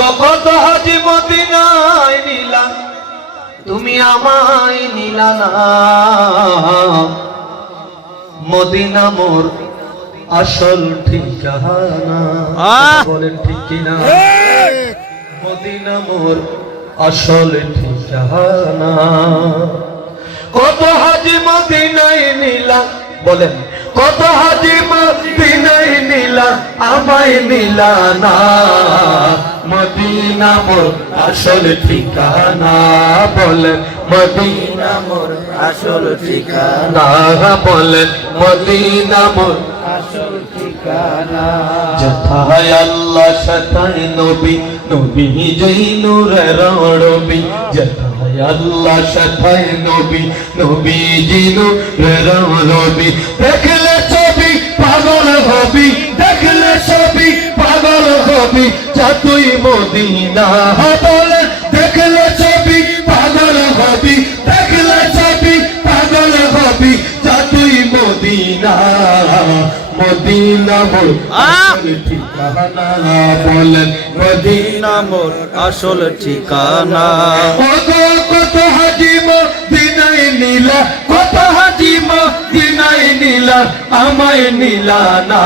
ওগো কত হাজি মদিনায় নিলা তুমি আমায় নিলা না মদিনা মোর আসল ঠিকানা বলেন ঠিক কিনা মদিনা মোর আসল ঠিকানা কত হাজি মদিনায় নিলা বলেন কত হাজি মদিনায় নিলা আমায় নিলা না মদিনা মোর আসল ঠিকানা বলেন মদিনা মোর আসল ঠিকানা বলেন মদিনা মোর আসল ঠিকানা যথায় আল্লাহ সেথায় নবী নবী যেই নূরের রবি যথায় আল্লাহ সেথায় নবী নবী যেই নূরের রবি দেখলে ছবি পাগল হবি দেখলে ছবি পাগল হবি যতই মদিনা বলে দেখলে ছবি পাগল হবি দেখলে ছবি পাগল হবি যতই মদিনা মদিনা মোর আসল ঠিকানা বলেন মদিনা মোর আসল ঠিকানা ওগো কত হাজি মদিনায় নিলা কত হাজি মদিনায় নিলা আমায় নিলা না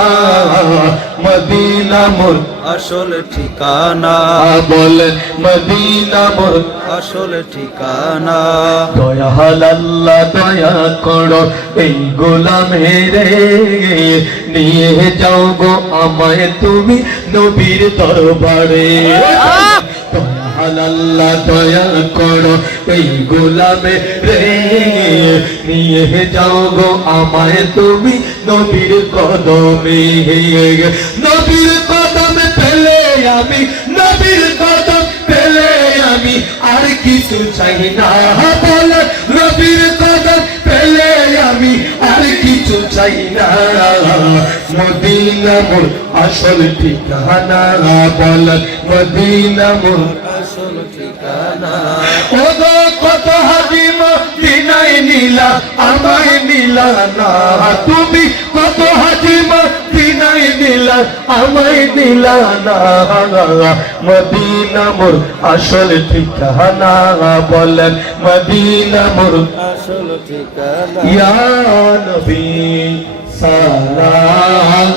মদিনা মোর আসল ঠিকানা বলেন মদিনা মোর আসল ঠিকানা দয়াল আল্লাহ দয়া করো এই গোলামের নিয়ে যাও গো আমায় তুমি নবীর দরবারে দয়াল আল্লাহ দয়া করো এই গোলামে রে নিয়ে যাও গো আমায় তুমি নবীর কদমে নবীর কদমে পেলে আমি নবীর কদম পেলে আমি আর কিছু চাই না বলে নবীর কদম পেলে আমি আর কিছু চাই না মদিনা মোর আসল ঠিকানা বলেন মদিনা মোর আসল ঠিকানা ওগো কত হাজি মদিনায় নিলা আমায় নিলা না তুমি কত হাজি মদিনায় নিলা আমায় নিলা না মদিনা মোর আসল ঠিকানা বলেন মদিনা মোর আসল ঠিকানা ইয়া নবী সালাম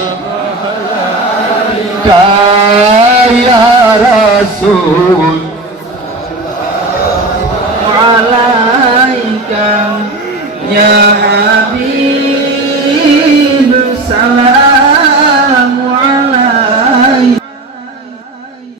ইয়া রাসূল আলাইকা ইয়া